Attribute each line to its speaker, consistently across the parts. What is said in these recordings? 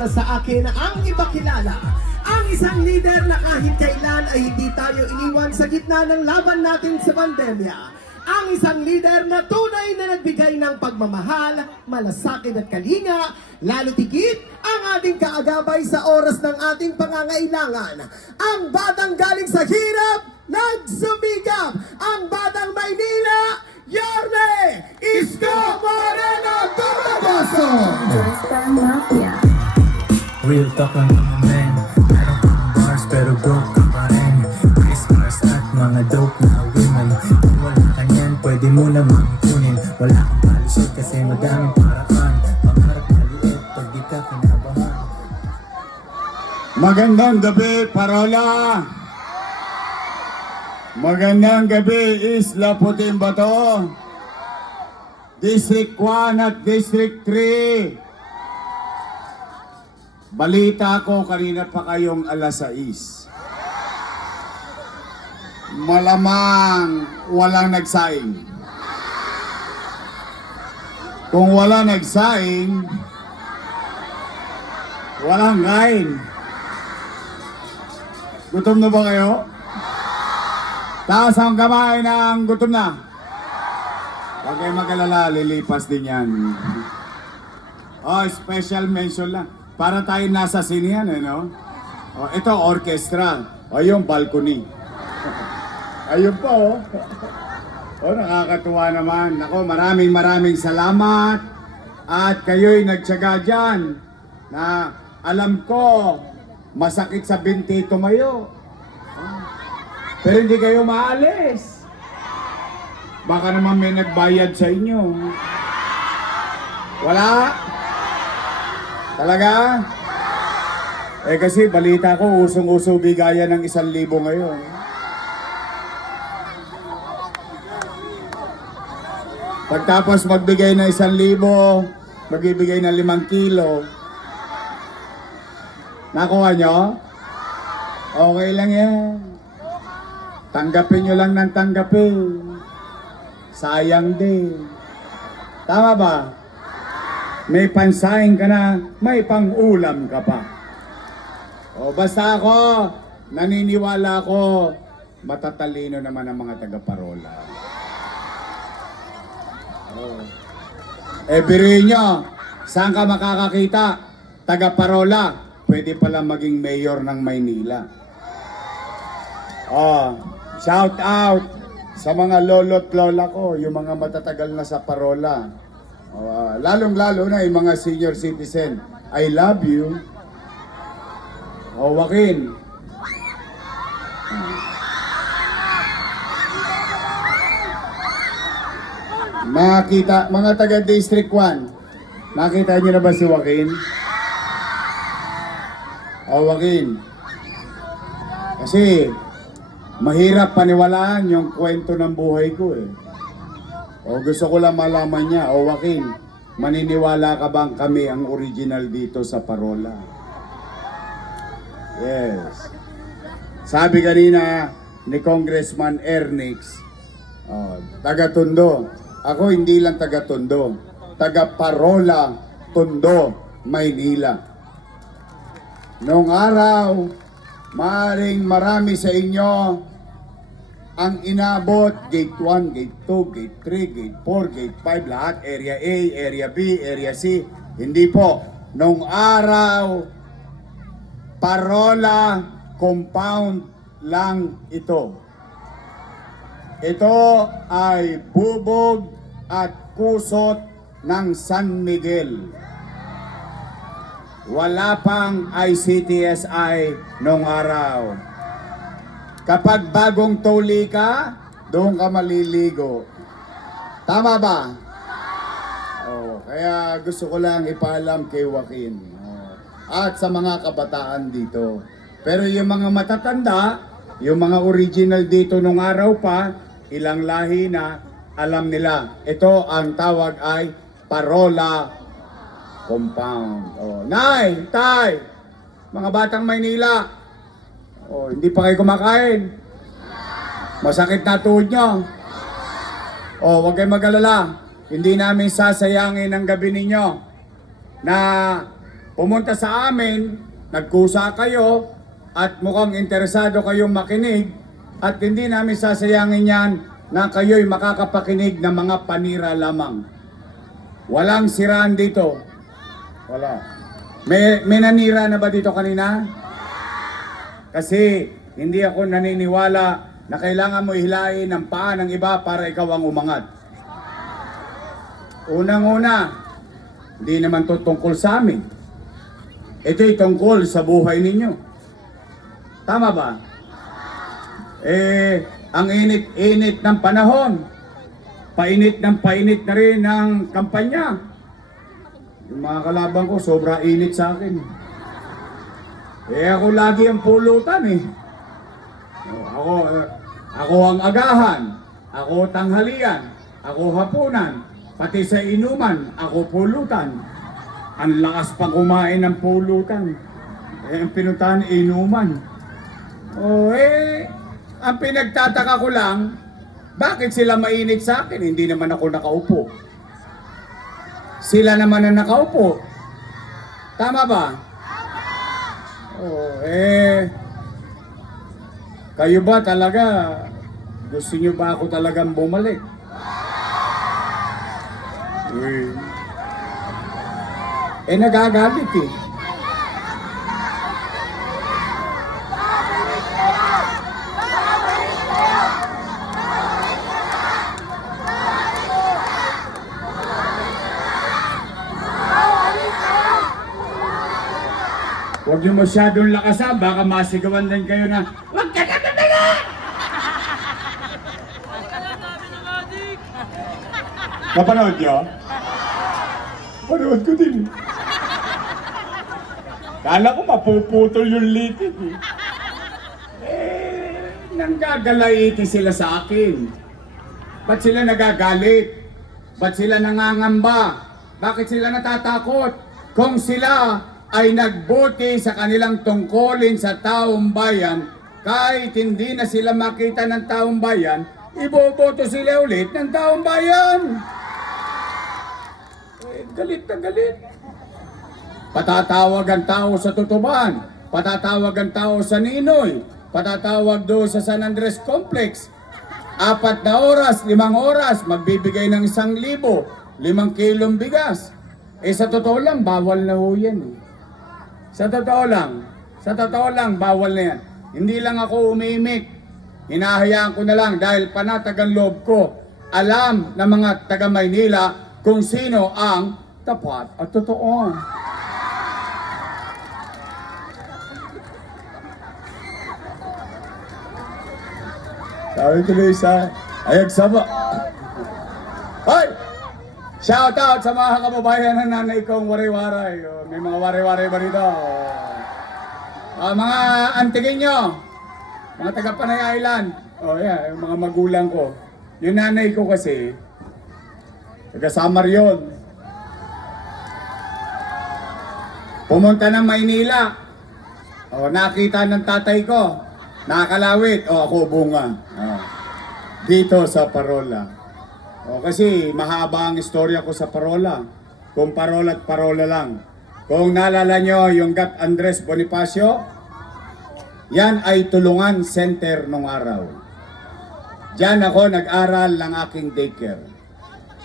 Speaker 1: para sa akin ang ipakilala ang isang leader na kahit kailan ay hindi tayo iniwan sa gitna ng laban natin sa pandemya. Ang isang leader na tunay na nagbigay ng pagmamahal, malasakit at kalinga, lalo tikit ang ating kaagabay sa oras ng ating pangangailangan. Ang batang galing sa hirap, nagsumikap. Ang batang Maynila, Yorme Isko Moreno Tornaboso!
Speaker 2: Joystar Mafia.
Speaker 3: Real talk lang naman men Meron kang bars pero broke ka pa rin Christmas at mga dope na women Kung wala ka niyan pwede mo namang kunin Wala kang palusot kasi madaming paraan Pangarap maliit pag di ka kinabahan
Speaker 4: Magandang gabi, Parola! Magandang gabi, Isla Puting Bato! District 1 at District 3! Balita ko kanina pa kayong alas 6. Malamang walang nagsaing. Kung wala nagsaing, walang kain. Gutom na ba kayo? Taas ang kamay ng gutom na. Huwag kayong mag-alala, lilipas din yan. Oh, special mention lang. Para tayo nasa sinihan, eh, no? Oh, ito, orchestra. O, yung balcony. Ayun po, oh. Oh, nakakatuwa naman. Ako, maraming maraming salamat. At kayo'y nagtsaga dyan na alam ko, masakit sa binti tumayo. Pero hindi kayo maalis. Baka naman may nagbayad sa inyo. Wala? Talaga? Eh kasi balita ko, usong-uso bigayan ng isang libo ngayon. Pagtapos magbigay ng isang libo, magbibigay ng limang kilo. Nakuha nyo? Okay lang yan. Tanggapin nyo lang ng tanggapin. Sayang din. Tama ba? May pansaing ka na, may pangulam ka pa. O basta ako, naniniwala ako, matatalino naman ang mga taga-parola. Oh. Eh, biruin nyo, saan ka makakakita? Taga-parola, pwede pala maging mayor ng Maynila. Oh, shout out sa mga lolo't lola ko, yung mga matatagal na sa parola. Ah, lalong-lalo na yung mga senior citizen. I love you. Oh, Joaquin. Makita, mga taga District 1, nakita niyo na ba si Joaquin? Oh, Joaquin. Kasi, mahirap paniwalaan yung kwento ng buhay ko eh. O gusto ko lang malaman niya, o Joaquin, maniniwala ka bang kami ang original dito sa Parola? Yes. Sabi kanina ni Congressman Ernix, oh, taga Tondo. Ako hindi lang taga Tondo, taga Parola, Tondo, Maynila. Noong araw, maring marami sa inyo ang inabot, gate 1, gate 2, gate 3, gate 4, gate 5, lahat, area A, area B, area C. Hindi po. Nung araw, parola compound lang ito. Ito ay bubog at kusot ng San Miguel. Wala pang ICTSI nung araw. Kapag bagong tuli ka, doon ka maliligo. Tama ba? Oh, kaya gusto ko lang ipaalam kay Joaquin. Oh, at sa mga kabataan dito. Pero yung mga matatanda, yung mga original dito nung araw pa, ilang lahi na, alam nila. Ito ang tawag ay parola compound. Oh, Nay, Tay, mga batang Maynila, oh, hindi pa kayo kumakain. Masakit na tuhod nyo. Oh, huwag kayong mag-alala. Hindi namin sasayangin ang gabi ninyo na pumunta sa amin, nagkusa kayo, at mukhang interesado kayong makinig, at hindi namin sasayangin yan na kayo'y makakapakinig ng mga panira lamang. Walang siraan dito. Wala. May, may nanira na ba dito kanina? Kasi hindi ako naniniwala na kailangan mo hilain ang paa ng iba para ikaw ang umangat. Unang-una, hindi naman to tungkol sa amin. Ito'y tungkol sa buhay ninyo. Tama ba? Eh, ang init-init ng panahon, painit ng painit na rin ng kampanya. Yung mga kalaban ko, sobra init sa akin. Eh ako lagi ang pulutan eh. Oh, Ako, uh, ako ang agahan, ako tanghalian, ako hapunan, pati sa inuman, ako pulutan. Ang lakas pa kumain ng pulutan. Eh, ang pinuntahan, inuman. Oh, eh, ang pinagtataka ko lang, bakit sila mainit sa akin? Hindi naman ako nakaupo. Sila naman ang nakaupo. Tama ba? Oh, eh, kayo ba talaga, gusto nyo ba ako talagang bumalik? Eh, eh nagagalit eh. Huwag niyo masyadong lakasan, baka masigawan din kayo na, Huwag ka na tumingin! Napanood niyo? Panood ko din. Kala ko mapuputol yung litig eh. Eh, nanggagalaiti sila sa akin. Ba't sila nagagalit? Ba't sila nangangamba? Bakit sila natatakot? Kung sila ay nagbuti sa kanilang tungkulin sa taong bayan, kahit hindi na sila makita ng taong bayan, iboboto sila ulit ng taong bayan. Eh, galit na galit. Patatawag ang tao sa tutuban. Patatawag ang tao sa Ninoy. Patatawag doon sa San Andres Complex. Apat na oras, limang oras, magbibigay ng isang libo, limang kilong bigas. Eh sa totoo lang, bawal na ho yan. eh. Sa totoo lang, sa totoo lang, bawal na yan. Hindi lang ako umimik. Hinahayaan ko na lang dahil panatagang loob ko. Alam ng mga taga Maynila kung sino ang tapat at totoo. Sabi tuloy sa ayag saba. Hoy! Shout out sa mga kababayan ng nanay kong wari-waray. Oh, May mga wari-waray ba rito? Ah, mga antigin nyo. Mga taga Panay Island. Oh, yeah, yung mga magulang ko. Yung nanay ko kasi, taga Samar yun. Pumunta ng Maynila. Oh, nakita ng tatay ko. Nakakalawit. Oh, ako bunga. Oh. Dito sa Parola. O kasi mahaba ang istorya ko sa parola. Kung parola at parola lang. Kung naalala nyo yung Gat Andres Bonifacio, yan ay tulungan center nung araw. Diyan ako nag-aral ng aking daycare.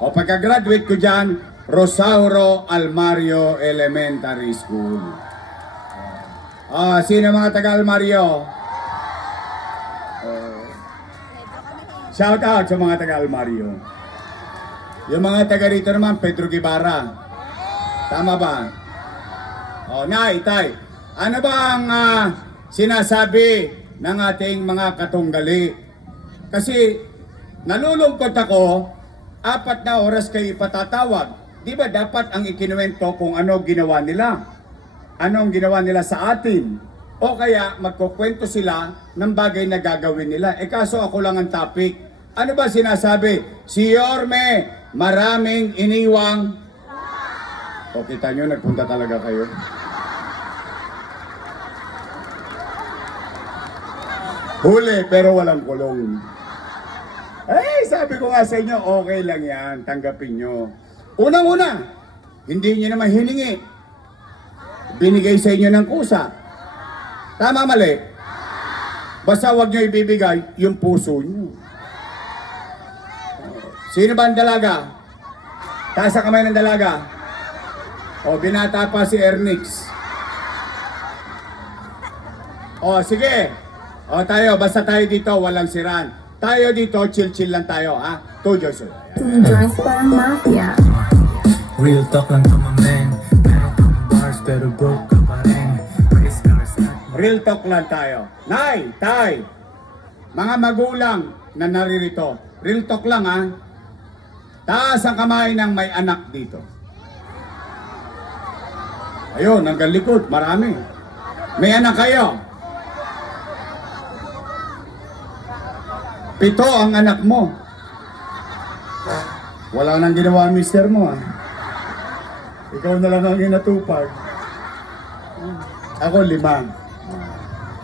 Speaker 4: O pagka-graduate ko dyan, Rosauro Almario Elementary School. Ah, sino mga taga Almario? Shout out sa mga taga Almario. Yung mga taga rito naman, Pedro Guevara. Tama ba? O, Nay, Tay, ano ba ang ah, sinasabi ng ating mga katunggali? Kasi nalulungkot ako, apat na oras kayo ipatatawag. Di ba dapat ang ikinuwento kung ano ginawa nila? Ano ang ginawa nila sa atin? O kaya magkukwento sila ng bagay na gagawin nila. Eh kaso ako lang ang topic. Ano ba sinasabi? Si Yorme, maraming iniwang... O kita nyo, nagpunta talaga kayo. Huli, pero walang kulong. Eh, sabi ko nga sa inyo, okay lang yan, tanggapin nyo. Unang-una, hindi nyo naman hiningi. binigay sa inyo ng kusa. Tama mali? Basta wag nyo ibibigay yung puso nyo. Sino ba ang dalaga? Taas ang kamay ng dalaga. O, binata pa si Ernix. O, sige. O, tayo, basta tayo dito, walang siran. Tayo dito, chill-chill lang tayo, ha? Two Joyce.
Speaker 2: Dry Star Mafia.
Speaker 3: Real talk lang to my man Meron kang bars pero broke ka pa rin Race cars at
Speaker 4: Real talk lang tayo. Nay, tay, mga magulang na naririto, real talk lang ha. Taas ang kamay ng may anak dito. Ayun, hanggang likod, marami. May anak kayo. Pito ang anak mo. Wala nang ginawa ang mister mo ha. Ikaw na lang ang inatupag. Ako lima.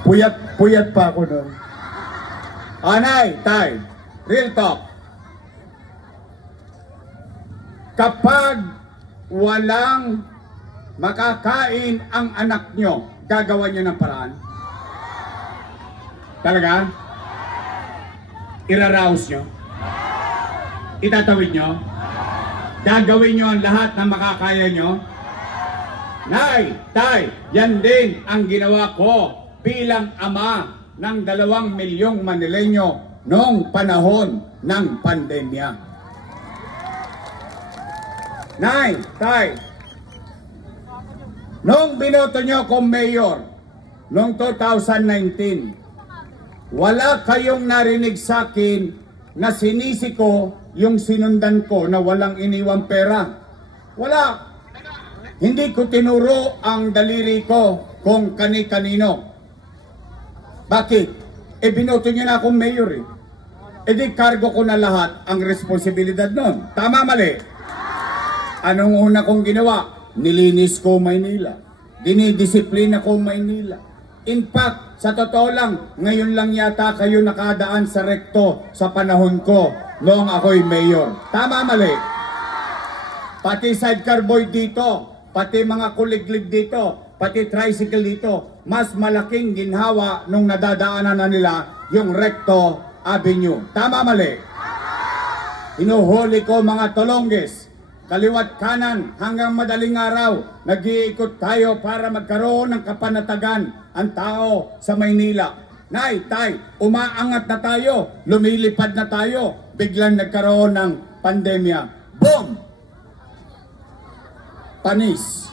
Speaker 4: Puyat, puyat pa ako nun. Anay, tay, real talk. Kapag walang makakain ang anak nyo, gagawa nyo ng paraan? Talaga? Iraraos nyo? Itatawid nyo? Gagawin nyo ang lahat na makakaya nyo? Nay, tay, yan din ang ginawa ko bilang ama ng dalawang milyong Manileño noong panahon ng pandemya. Nay, tay, noong binoto nyo akong mayor noong 2019, wala kayong narinig sa akin na sinisi ko yung sinundan ko na walang iniwang pera. Wala. Hindi ko tinuro ang daliri ko kung kani-kanino. Bakit? E binoto niyo na akong mayor eh. E di kargo ko na lahat ang responsibilidad nun. Tama mali? Anong una kong ginawa? Nilinis ko Maynila. Dinidisiplina ko Maynila. In fact, sa totoo lang, ngayon lang yata kayo nakadaan sa rekto sa panahon ko noong ako'y mayor. Tama mali? Pati sidecar boy dito, pati mga kuliglig dito, pati tricycle dito, mas malaking ginhawa nung nadadaanan na nila yung Recto Avenue. Tama mali? Hinuhuli ko mga tolongges, kaliwat kanan hanggang madaling araw, nag-iikot tayo para magkaroon ng kapanatagan ang tao sa Maynila. Nay, tay, umaangat na tayo, lumilipad na tayo, biglang nagkaroon ng pandemya. Boom! Panis.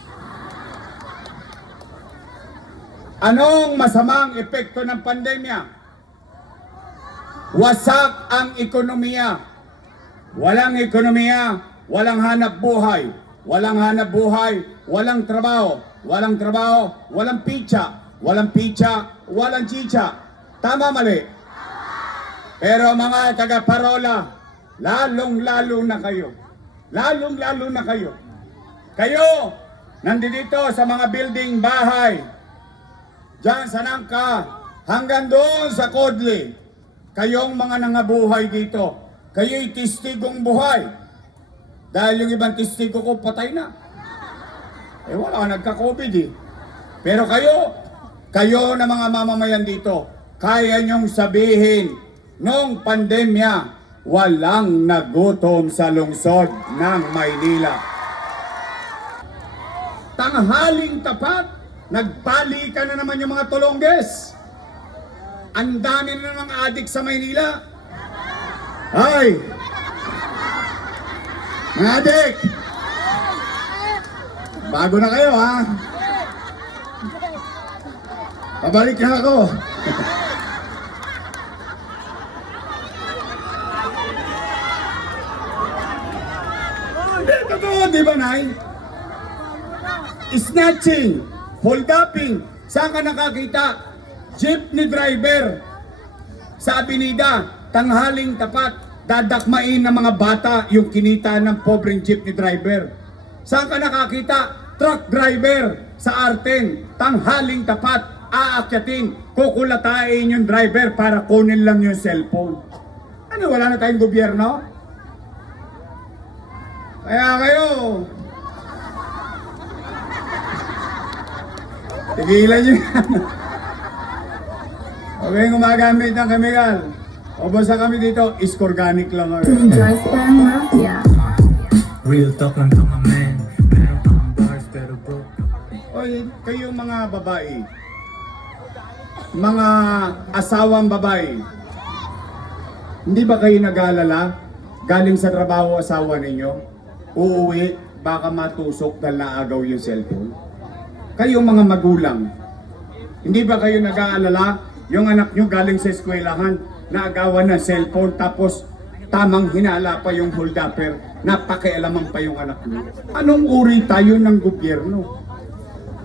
Speaker 4: Anong masamang epekto ng pandemya? Wasak ang ekonomiya. Walang ekonomiya, walang hanap buhay. Walang hanap buhay, walang trabaho. Walang trabaho, walang pizza. Walang pizza, walang chicha. Tama mali? Pero mga taga-parola, lalong-lalo na kayo. Lalong-lalo na kayo. Kayo, nandito sa mga building bahay, Diyan sa Nangka, hanggang doon sa Kodli, kayong mga nangabuhay dito, kayo'y testigong buhay. Dahil yung ibang testigo ko patay na. Eh wala, nagka-COVID eh. Pero kayo, kayo na mga mamamayan dito, kaya nyong sabihin, nung pandemya, walang nagutom sa lungsod ng Maynila. Tanghaling tapat, Nagbali ka na naman yung mga tulongges. Ang dami na ng adik sa Maynila. Ay! Mga adik! Bago na kayo ha? Pabalik na ako. Hindi, totoo, di ba, Nay? Snatching, holduping, saan ka nakakita? Jeepney driver sa Abinida, tanghaling tapat, dadakmain ng mga bata yung kinita ng pobreng jeepney driver. Saan ka nakakita? Truck driver sa Arten, tanghaling tapat, aakyatin, kukulatain yung driver para kunin lang yung cellphone. Ano, wala na tayong gobyerno? Kaya kayo, Tigilan nyo yan. Huwag kayong gumagamit ng chemical. O basta kami dito, is organic lang
Speaker 2: To
Speaker 4: kami.
Speaker 2: enjoy Sperm Mafia.
Speaker 3: Real talk lang to my man Meron kang bars pero broke
Speaker 4: Oy, kayong mga babae, mga asawang babae, hindi ba kayo nag-aalala? Galing sa trabaho asawa ninyo, uuwi, baka matusok dahil naagaw yung cellphone? Kayong mga magulang, hindi ba kayo nag-aalala? Yung anak nyo galing sa eskwelahan, naagawan ng cellphone, tapos tamang hinala pa yung holdapper, napakialaman pa yung anak nyo. Anong uri tayo ng gobyerno?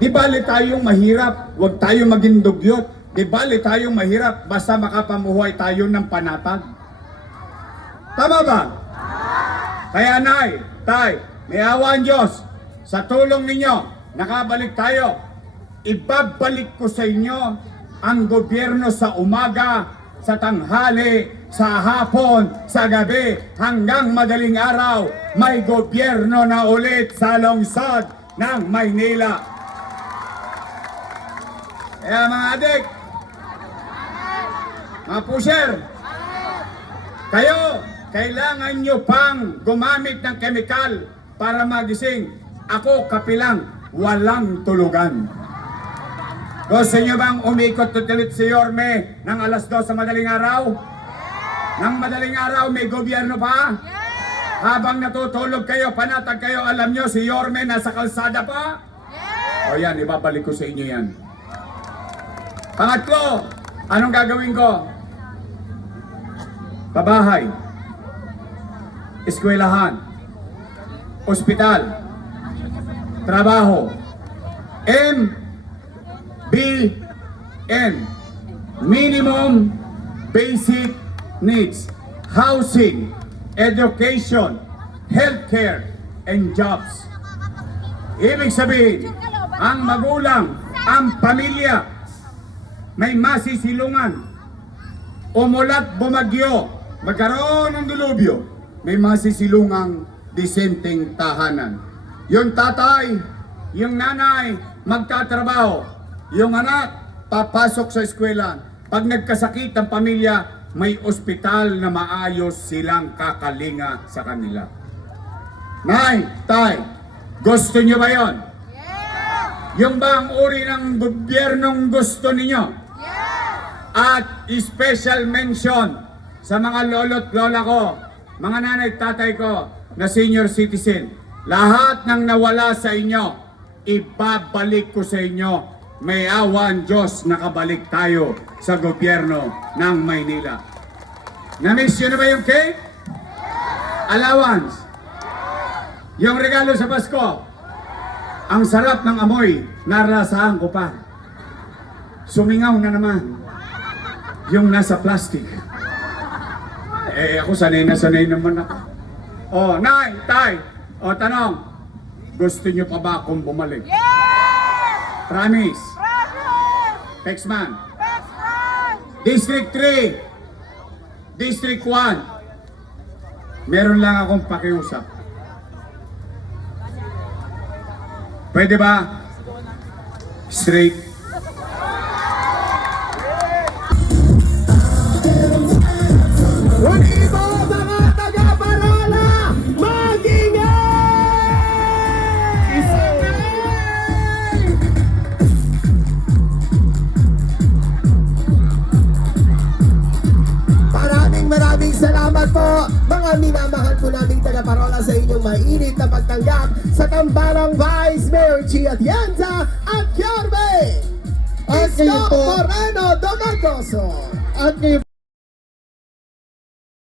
Speaker 4: Di bali tayong mahirap, huwag tayong maging dugyot. Di bali tayong mahirap, basta makapamuhay tayo ng panatag. Tama ba? Kaya nay, tay, may awa ang Diyos. Sa tulong ninyo, nakabalik tayo. Ibabalik ko sa inyo ang gobyerno sa umaga, sa tanghali, sa hapon, sa gabi, hanggang madaling araw, may gobyerno na ulit sa lungsod ng Maynila. Kaya mga adik, mga pusher, kayo, kailangan nyo pang gumamit ng kemikal para magising. Ako, kapilang, walang tulugan. Gusto nyo bang umikot tutulit si Yorme ng alas 2 sa madaling araw? Nang madaling araw, may gobyerno pa? Habang natutulog kayo, panatag kayo, alam nyo, si Yorme nasa kalsada pa? O yan, ibabalik ko sa inyo yan. Pangatlo, anong gagawin ko? Pabahay, eskwelahan, ospital, trabaho, M, B, N, minimum basic needs, housing, education, healthcare, and jobs. Ibig sabihin, ang magulang, ang pamilya, may masisilungan. Umulat bumagyo, magkaroon ng dilubyo, may masisilungang disenteng tahanan. Yung tatay, yung nanay, magtatrabaho. Yung anak, papasok sa eskwela. Pag nagkasakit ang pamilya, may ospital na maayos silang kakalinga sa kanila. Nay, tay, gusto niyo ba yon? Yung ba ang uri ng gobyernong gusto ninyo? At special mention sa mga lolo't lola ko, mga nanay at tatay ko na senior citizen. Lahat ng nawala sa inyo, ibabalik ko sa inyo. May awan Diyos nakabalik tayo sa gobyerno ng Maynila. Na-miss nyo na ba yung cake? Allowance. Yung regalo sa Pasko. Ang sarap ng amoy, narasahan ko pa. Sumingaw na naman. Yung nasa plastic. Eh, ako sanay na sanay naman ako. Oh, nay, tay. Oh, tanong. Gusto niyo pa ba akong bumalik? Yes! Promise. Texman. District 3. District 1. Meron lang akong pakiusap. Pwede ba? Straight.
Speaker 1: taga-Parola sa inyong mainit na pagtanggap sa tambarang Vice Mayor Chi Atienza at Yorme!
Speaker 5: At
Speaker 1: Isko. Moreno Domagoso!
Speaker 5: At ngayon